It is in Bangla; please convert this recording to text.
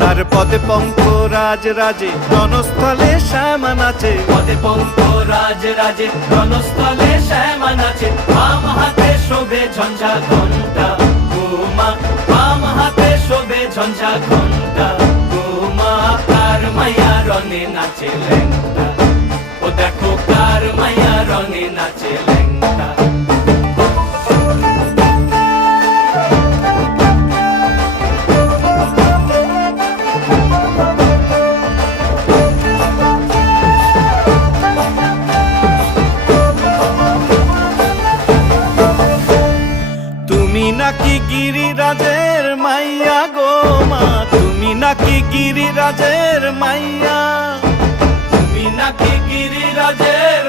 তার পদে পঙ্ক রাজ রাজে রণস্থলে শ্যামা নাচে, পদে পঙ্ক রাজ রাজে রণস্থলে শ্যামা নাচে। বাম হাতে শোভে ঝঞ্ঝা ঘণ্টা উমা, বাম হাতে শোভে ঝঞ্ঝা ঘণ্টা উমা। কার মাইয়া রণে নাচে ল্যাংটা, ও দেখো কার মাইয়া রণে নাচে ল্যাংটা। তুমি নাকি গিরিরাজের মাইয়া গো মা, তুমি নাকি গিরিরাজের মাইয়া, তুমি নাকি গিরিরাজের